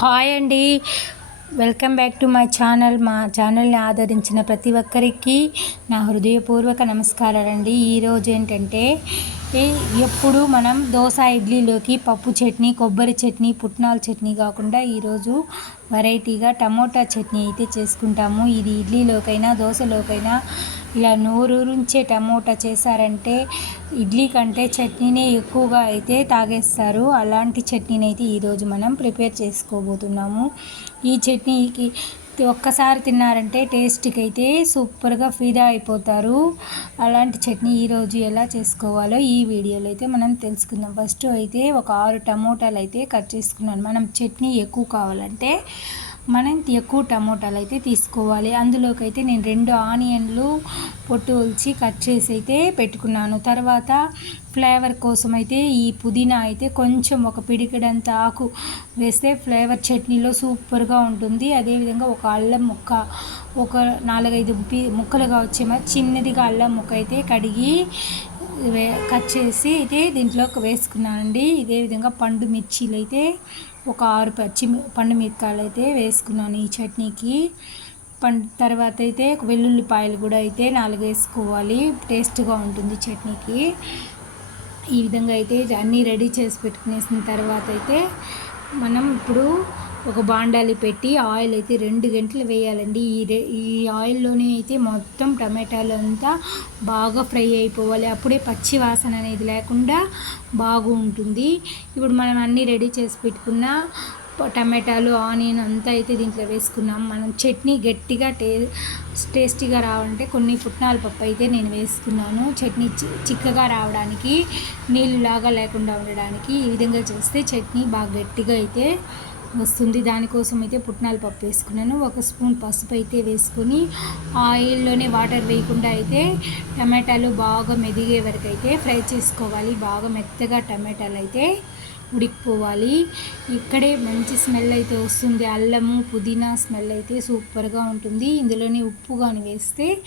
Hi అండి. Welcome back to my channel. మా ఛానల్ని ఆదరించిన ప్రతి ఒక్కరికి నా హృదయపూర్వక నమస్కారాలండి ఈరోజు ఏంటంటే ఎప్పుడు మనం దోశ ఇడ్లీలోకి పప్పు చట్నీ కొబ్బరి చట్నీ పుట్నాల చట్నీ కాకుండా ఈరోజు వెరైటీగా టమోటా చట్నీ అయితే చేసుకుంటాము. ఇది ఇడ్లీలోకైనా దోశలోకైనా ఇలా నోరూరించే టమోటా చేశారంటే ఇడ్లీ కంటే చట్నీనే ఎక్కువగా అయితే తాగేస్తారు. అలాంటి చట్నీని అయితే ఈరోజు మనం ప్రిపేర్ చేసుకోబోతున్నాము. ఈ చట్నీకి ఒక్కసారి తిన్నారంటే టేస్ట్కి అయితే సూపర్గా ఫిదా అయిపోతారు. అలాంటి చట్నీ ఈరోజు ఎలా చేసుకోవాలో ఈ వీడియోలో అయితే మనం తెలుసుకుందాం. ఫస్ట్ అయితే ఒక ఆరు టమోటాలు అయితే కట్ చేసుకున్నాను. మనం చట్నీ ఎక్కువ కావాలంటే మనం ఎక్కువ టమోటాలు అయితే తీసుకోవాలి. అందులోకి అయితే నేను రెండు ఆనియన్లు పొట్టు ఒలిచి కట్ చేసి అయితే పెట్టుకున్నాను. తర్వాత ఫ్లేవర్ కోసం అయితే ఈ పుదీనా అయితే కొంచెం ఒక పిడికిడంత ఆకు వేస్తే ఫ్లేవర్ చట్నీలో సూపర్గా ఉంటుంది. అదేవిధంగా ఒక అల్లం ముక్క ఒక నాలుగైదు పీ ముక్కలుగా వచ్చే మరి చిన్నదిగా అల్లం ముక్క అయితే కడిగి కట్ చేసి అయితే దీంట్లోకి వేసుకున్నానండి ఇదే విధంగా పండు మిర్చీలు అయితే ఒక ఆరు పచ్చి పండు మిరకాయలు అయితే వేసుకున్నాను ఈ చట్నీకి. పండు తర్వాత అయితే వెల్లుల్లిపాయలు కూడా అయితే నాలుగు వేసుకోవాలి. టేస్ట్గా ఉంటుంది చట్నీకి. ఈ విధంగా అయితే అన్నీ రెడీ చేసి పెట్టుకునేసిన తర్వాత అయితే మనం ఇప్పుడు ఒక బాండాలి పెట్టి ఆయిల్ అయితే రెండు గంటలు వేయాలండి. ఈ రే ఈ ఆయిల్లోనే అయితే మొత్తం టమాటాలు అంతా బాగా ఫ్రై అయిపోవాలి. అప్పుడే పచ్చి వాసన అనేది లేకుండా బాగుంటుంది. ఇప్పుడు మనం అన్నీ రెడీ చేసి పెట్టుకున్న టమాటాలు ఆనియన్ అంతా అయితే దీంట్లో వేసుకున్నాం. మనం చట్నీ గట్టిగా టే టేస్టీగా రావాలంటే కొన్ని పుట్నాల పప్పు అయితే నేను వేసుకున్నాను. చట్నీ చి- చిక్కగా రావడానికి నీళ్ళులాగా లేకుండా ఉండడానికి ఈ విధంగా చేస్తే చట్నీ బాగా గట్టిగా అయితే వస్తుంది. దానికోసం అయితే పుట్నాల పప్పు వేసుకున్నాను ఒక స్పూన్ పసుపు అయితే వేసుకొని ఆయిల్లోనే వాటర్ వేయకుండా అయితే టమాటాలు బాగా మెదిగే వరకు అయితే ఫ్రై చేసుకోవాలి. బాగా మెత్తగా టమాటాలు అయితే ఉడికిపోవాలి. ఇక్కడే మంచి స్మెల్ అయితే వస్తుంది. అల్లము పుదీనా స్మెల్ అయితే సూపర్గా ఉంటుంది. ఇందులోనే ఉప్పు కానీ వేస్తే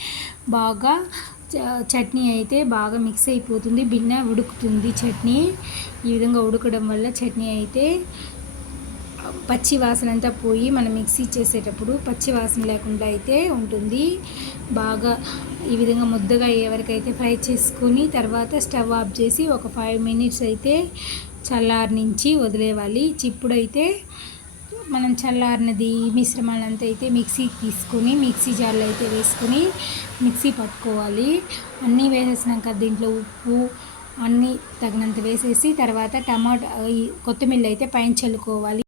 బాగా చ- చట్నీ అయితే బాగా మిక్స్ అయిపోతుంది. బిన్న ఉడుకుతుంది చట్నీ. ఈ విధంగా ఉడకడం వల్ల చట్నీ అయితే పచ్చి వాసన అంతా పోయి మనం మిక్సీ చేసేటప్పుడు పచ్చి వాసన లేకుండా అయితే ఉంటుంది. బాగా ఈ విధంగా ముద్దగా ఎవరికైతే ఫ్రై చేసుకొని తర్వాత స్టవ్ ఆఫ్ చేసి ఒక ఫైవ్ మినిట్స్ అయితే చల్లారి నుంచి వదిలేవాలి. చిప్పుడైతే మనం చల్లారినది ఈ మిశ్రమాలంతా అయితే మిక్సీకి తీసుకొని మిక్సీ జార్లో అయితే వేసుకొని మిక్సీ పట్టుకోవాలి. అన్నీ వేసేసినాక దీంట్లో ఉప్పు అన్నీ తగినంత వేసేసి తర్వాత టమాటా కొత్తిమీర అయితే పైన చల్లుకోవాలి.